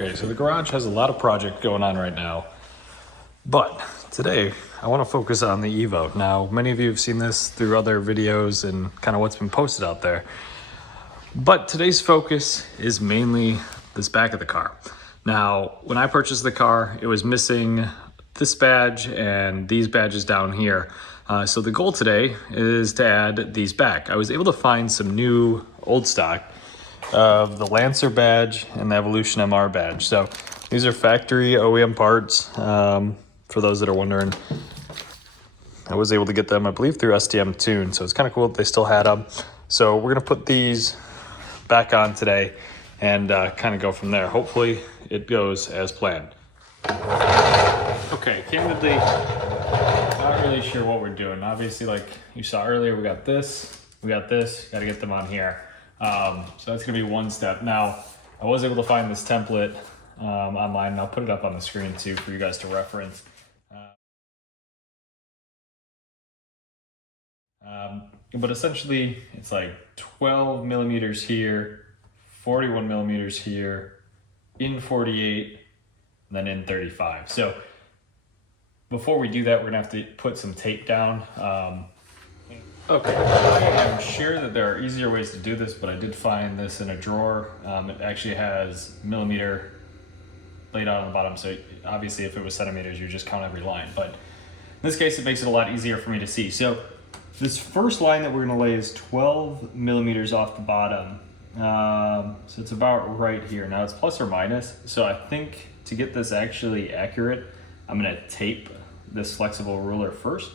Okay, so the garage has a lot of project going on right now, but today I want to focus on the Evo. Now, many of you have seen this through other videos and kind of what's been posted out there, but today's focus is mainly this back of the car. Now, when I purchased the car, it was missing this badge and these badges down here. So the goal today is to add these back. I was able to find some new old stock of the Lancer badge and the Evolution MR badge. So these are factory OEM parts, for those that are wondering. I was able to get them, I believe, through STM Tune, so it's kind of cool that they still had them. So we're gonna put these back on today and kind of go from there. Hopefully it goes as planned. Okay, candidly, not really sure what we're doing. Obviously, like you saw earlier, we got this, gotta get them on here. So that's gonna be one step. Now, I was able to find this template online, and I'll put it up on the screen too for you guys to reference. But essentially, it's like 12 millimeters here, 41 millimeters here, in 48, and then in 35. So before we do that, we're gonna have to put some tape down. Okay, I'm sure that there are easier ways to do this, but I did find this in a drawer. It actually has millimeter laid out on the bottom, so obviously if it was centimeters, you just count every line. But in this case, it makes it a lot easier for me to see. So this first line that we're gonna lay is 12 millimeters off the bottom. So it's about right here. Now it's plus or minus, so I think to get this actually accurate, I'm gonna tape this flexible ruler first,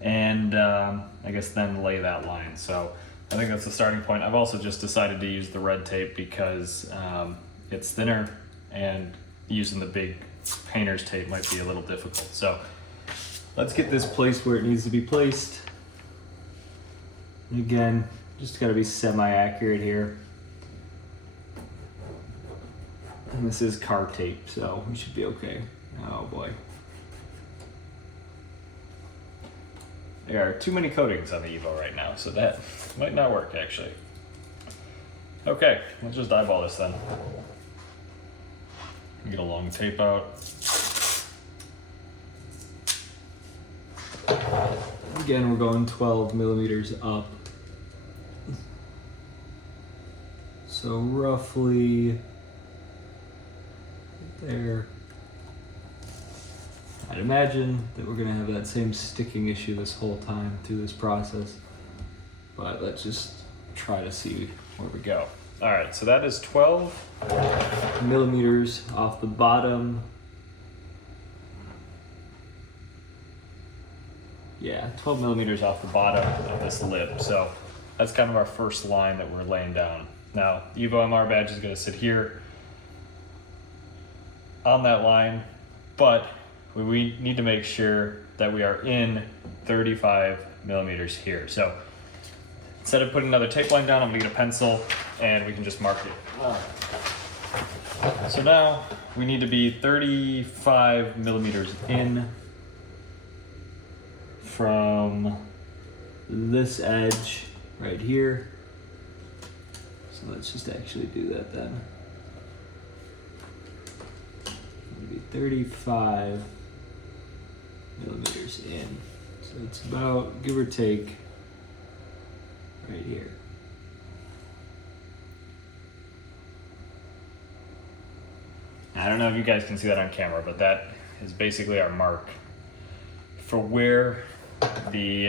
and I guess then lay that line. So I think that's the starting point. I've also just decided to use the red tape because it's thinner, and using the big painter's tape might be a little difficult. So let's get this placed where it needs to be placed. Again, just gotta be semi-accurate here. And this is car tape, so we should be okay. Oh boy. There are too many coatings on the Evo right now, so that might not work actually. Okay, let's just eyeball this then. Get a long tape out. Again, we're going 12 millimeters up. So roughly there. I'd imagine that we're gonna have that same sticking issue this whole time through this process, but let's just try to see where we go. All right, so that is 12 millimeters off the bottom. Yeah, 12 millimeters off the bottom of this lip. So that's kind of our first line that we're laying down. Now, the Evo MR badge is gonna sit here on that line, but we need to make sure that we are in 35 millimeters here. So instead of putting another tape line down, I'm gonna get a pencil and we can just mark it. So now we need to be 35 millimeters in from this edge right here. So let's just actually do that then. It'll be 35 millimeters in. So it's about, give or take, right here. I don't know if you guys can see that on camera, but that is basically our mark for where the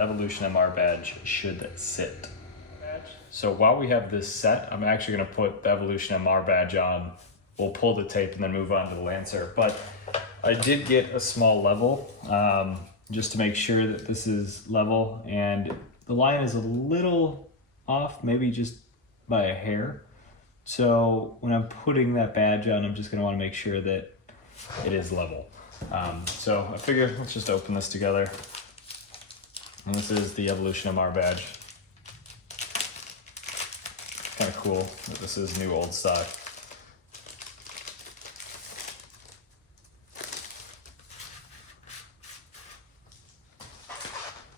Evolution MR badge should sit. So while we have this set, I'm actually gonna put the Evolution MR badge on. We'll pull the tape and then move on to the Lancer. But I did get a small level just to make sure that this is level, and the line is a little off, maybe just by a hair. So when I'm putting that badge on, I'm just gonna wanna make sure that it is level. So I figured let's just open this together. And this is the Evolution MR badge. Kind of cool that this is new old stock.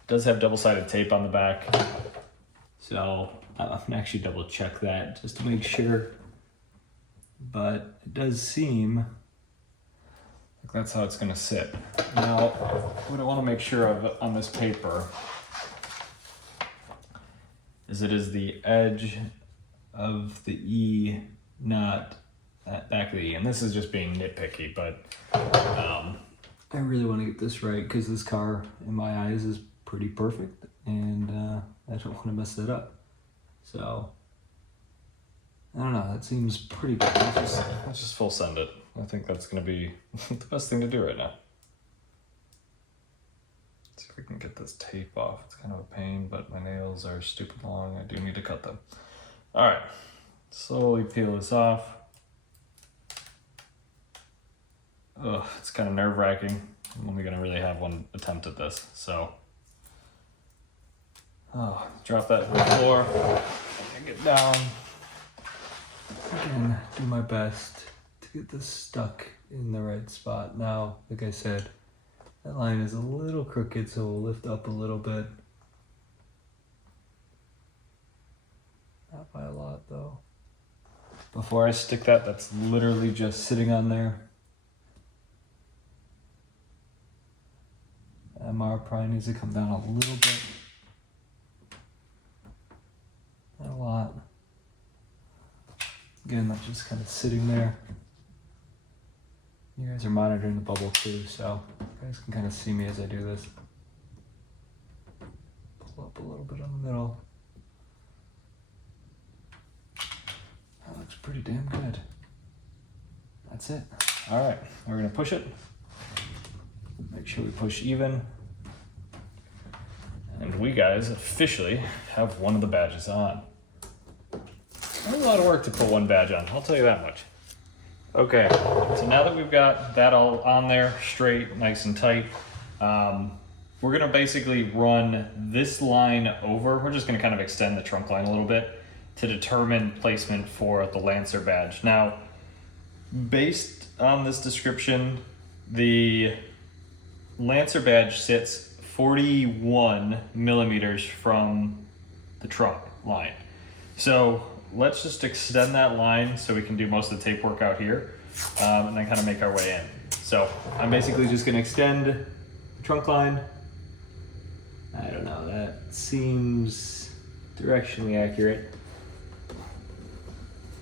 It does have double-sided tape on the back, so I'm gonna actually double check that just to make sure but it does seem like that's how it's gonna sit. Now, what I wanna make sure of on this paper is it is the edge of the E, not that back of the E. And this is just being nitpicky, but I really want to get this right because this car, in my eyes, is pretty perfect, and I don't want to mess that up. So, I don't know, that seems pretty good. Let's just full send it. I think that's going to be the best thing to do right now. Let's see if we can get this tape off. It's kind of a pain, but my nails are stupid long. I do need to cut them. All right, slowly peel this off. Ugh, it's kind of nerve-wracking. I'm only gonna really have one attempt at this, so. Oh, drop that to the floor, and get down. Again, do my best to get this stuck in the right spot. Now, like I said, that line is a little crooked, so we'll lift up a little bit. Not by a lot, though. Before I stick that, that's literally just sitting on there. MR probably needs to come down a little bit. Not a lot. Again, that's just kind of sitting there. You guys are monitoring the bubble too, so you guys can kind of see me as I do this. Pull up a little bit on the middle. That looks pretty damn good. That's it. All right, we're gonna push it. Make sure we push even. And we guys officially have one of the badges on. That's a lot of work to put one badge on, I'll tell you that much. Okay, so now that we've got that all on there, straight, nice and tight, we're gonna basically run this line over. We're just gonna kind of extend the trunk line a little bit to determine placement for the Lancer badge. Now, based on this description, the Lancer badge sits 41 millimeters from the trunk line. So let's just extend that line so we can do most of the tape work out here, and then kind of make our way in. So I'm basically just gonna extend the trunk line. I don't know, that seems directionally accurate,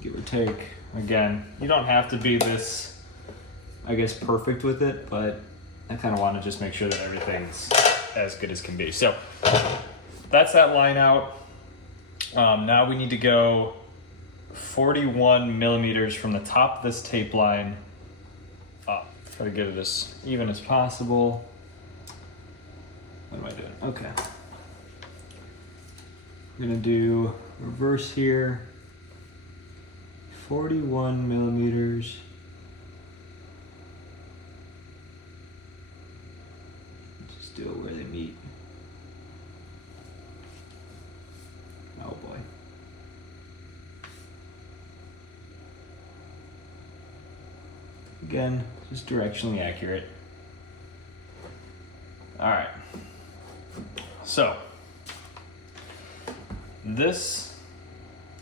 give or take. Again, you don't have to be this, I guess, perfect with it, but I kind of want to just make sure that everything's as good as can be. So that's that line out. Now we need to go 41 millimeters from the top of this tape line up. Try to get it as even as possible. What am I doing? Okay. I'm gonna do reverse here. 41 millimeters. Do it where they meet. Oh boy. Again, just directionally accurate. All right. So, this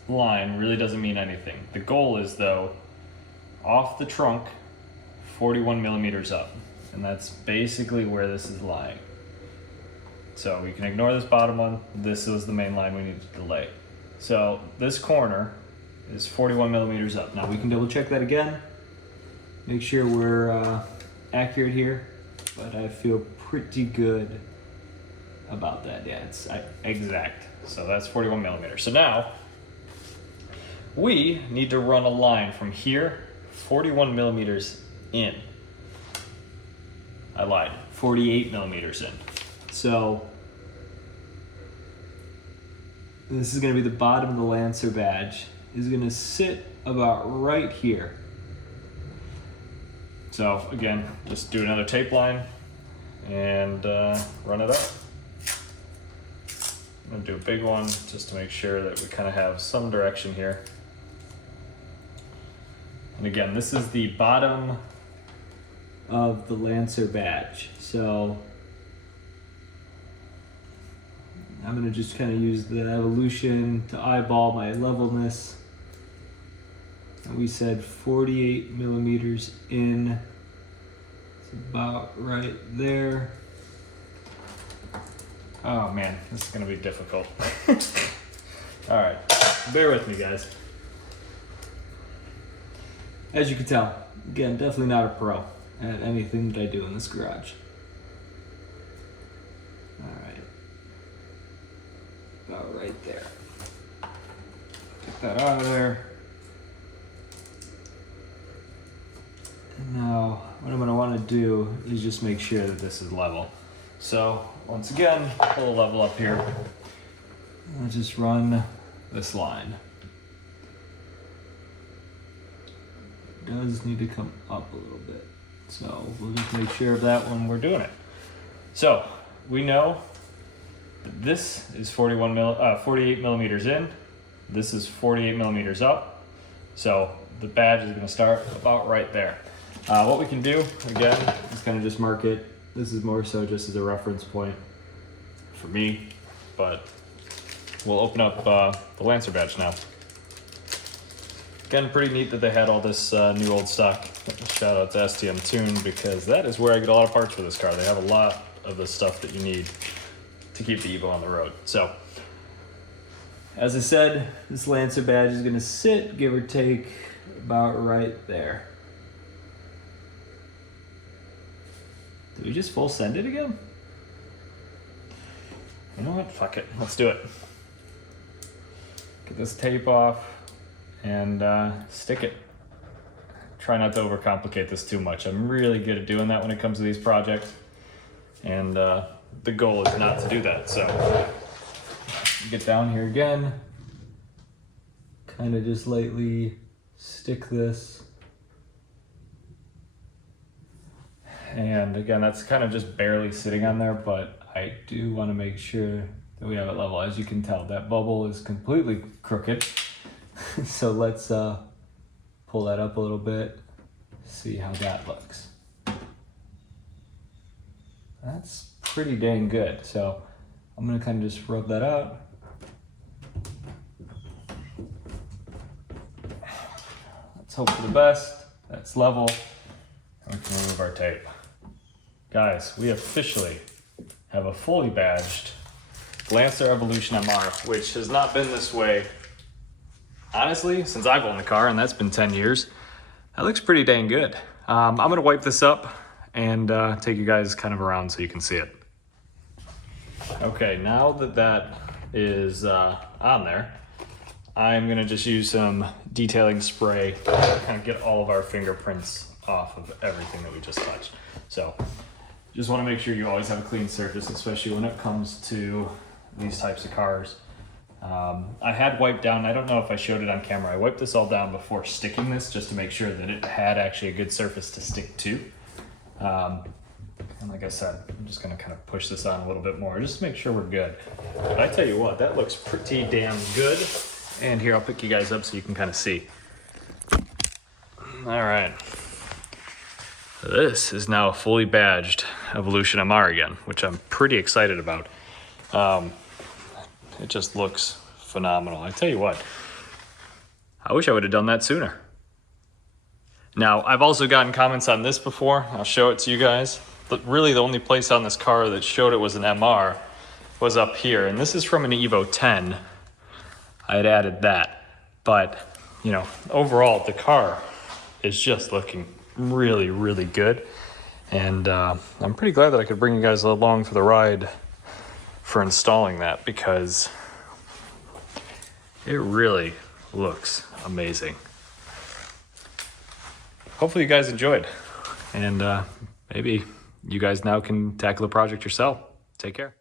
line really doesn't mean anything. The goal is, though, off the trunk, 41 millimeters up. And that's basically where this is lying. So we can ignore this bottom one. This is the main line we need to delay. So this corner is 41 millimeters up. Now we can double check that again. Make sure we're accurate here, but I feel pretty good about that. Yeah, it's exact. So that's 41 millimeters. So now we need to run a line from here, 41 millimeters in. I lied, 48 millimeters in. So this is gonna be the bottom of the Lancer badge. Is gonna sit about right here. So again, just do another tape line and run it up. I'm gonna do a big one just to make sure that we kind of have some direction here. And again, this is the bottom of the Lancer badge. So I'm gonna just kind of use the Evolution to eyeball my levelness. And we said 48 millimeters in. It's about right there. Oh man, this is gonna be difficult. All right, bear with me, guys. As you can tell, again, definitely not a pro at anything that I do in this garage. All right, about right there. Get that out of there. And now, what I'm gonna wanna do is just make sure that this is level. So, once again, pull a level up here. I'll just run this line. It does need to come up a little bit. So we'll just make sure of that when we're doing it. So we know that this is 48 millimeters in. This is 48 millimeters up. So the badge is gonna start about right there. What we can do, again, is kind of just mark it. This is more so just as a reference point for me, but we'll open up the Lancer badge now. Again, pretty neat that they had all this new old stock. Shout out to STM Tune, because that is where I get a lot of parts for this car. They have a lot of the stuff that you need to keep the Evo on the road. So, as I said, this Lancer badge is gonna sit, give or take, about right there. Did we just full send it again? You know what, fuck it, let's do it. Get this tape off and stick it. Try not to overcomplicate this too much. I'm really good at doing that when it comes to these projects. And the goal is not to do that. So get down here again, kind of just lightly stick this. And again, that's kind of just barely sitting on there, but I do want to make sure that we have it level. As you can tell, that bubble is completely crooked. So let's pull that up a little bit, see how that looks. That's pretty dang good. So I'm gonna kind of just rub that out. Let's hope for the best. That's level. And we can remove our tape. Guys, we officially have a fully badged Lancer Evolution MR, which has not been this way, honestly, since I've owned the car, and that's been 10 years. That looks pretty dang good. I'm gonna wipe this up and take you guys kind of around so you can see it. Okay, now that that is on there, I'm gonna just use some detailing spray to kind of get all of our fingerprints off of everything that we just touched. So, just wanna make sure you always have a clean surface, especially when it comes to these types of cars. I had wiped down, I don't know if I showed it on camera, I wiped this all down before sticking this just to make sure that it had actually a good surface to stick to. And like I said, I'm just gonna kind of push this on a little bit more just to make sure we're good. But I tell you what, that looks pretty damn good. And here, I'll pick you guys up so you can kind of see. All right. This is now a fully badged Evolution MR again, which I'm pretty excited about. It just looks phenomenal. I tell you what, I wish I would have done that sooner. Now, I've also gotten comments on this before. I'll show it to you guys. But really, the only place on this car that showed it was an MR was up here. And this is from an Evo X. I had added that. But, you know, overall, the car is just looking really, really good. And I'm pretty glad that I could bring you guys along for the ride for installing that, because it really looks amazing. Hopefully you guys enjoyed, and maybe you guys now can tackle the project yourself. Take care.